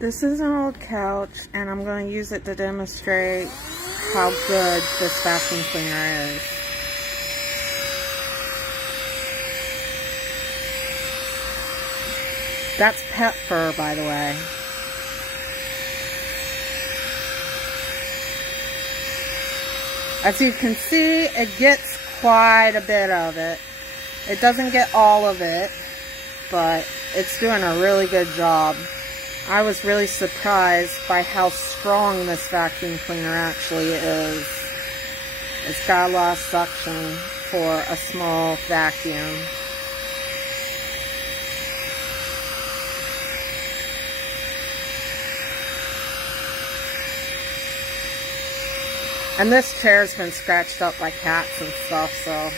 This is an old couch, and I'm going to use it to demonstrate how good this vacuum cleaner is. That's pet fur, by the way. As you can see, it gets quite a bit of it. It doesn't get all of it, but it's doing a really good job. I was really surprised by how strong this vacuum cleaner actually is. It's got a lot of suction for a small vacuum. And this chair's been scratched up by cats and stuff, so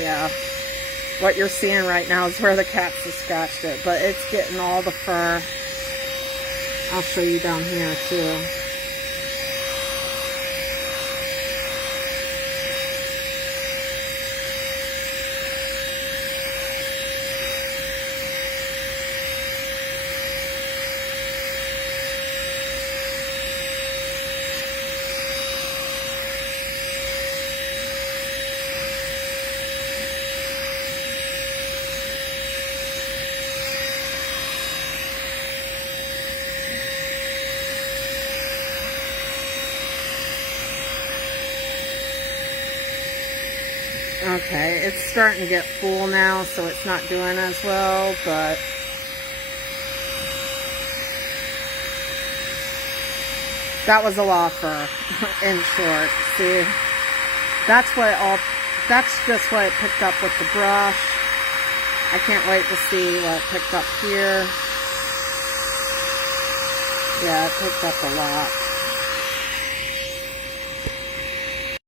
yeah. What you're seeing right now is where the cats have scratched it, but it's getting all the fur. I'll show you down here too. Okay, it's starting to get full now, so it's not doing as well, but that was a lot of fur, in short. See, that's just what it picked up with the brush. I can't wait to see what it picked up here. Yeah, it picked up a lot.